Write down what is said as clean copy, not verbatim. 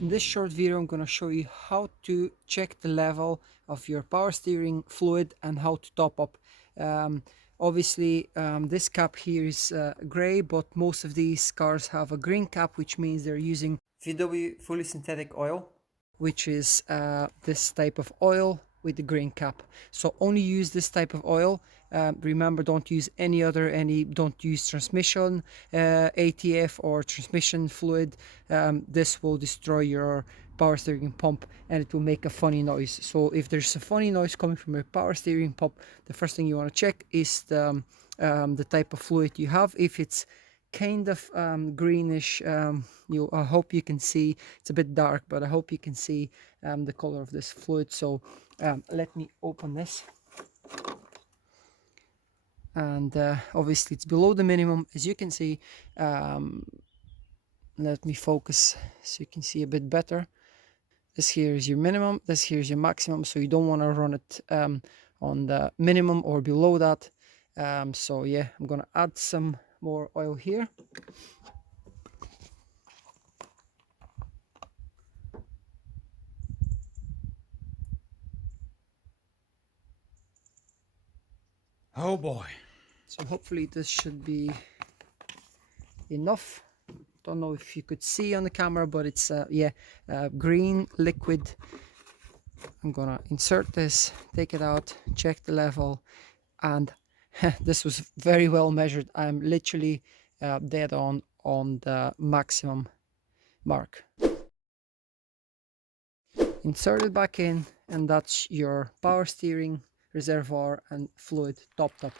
In this short video, I'm going to show you how to check the level of your power steering fluid and how to top up. Obviously, this cap here is gray, but most of these cars have a green cap, which means they're using VW fully synthetic oil, which is this type of oil with the green cap. So only use this type of oil. Remember, don't use don't use transmission ATF or transmission fluid. This will destroy your power steering pump and it will make a funny noise. So if there's a funny noise coming from your power steering pump, the first thing you want to check is the type of fluid you have. If it's kind of greenish, I hope you can see, it's a bit dark, but I hope you can see the color of this fluid. So let me open this, and obviously it's below the minimum, as you can see. Let me focus so you can see a bit better. This here is your minimum, this here is your maximum, so you don't want to run it on the minimum or below that. So yeah, I'm gonna add some more oil here. Oh boy. So hopefully this should be enough. Don't know if you could see on the camera, but it's green liquid. I'm gonna insert this, take it out, check the level, and this was very well measured. I'm literally dead on the maximum mark. Insert it back in, and that's your power steering reservoir and fluid topped up.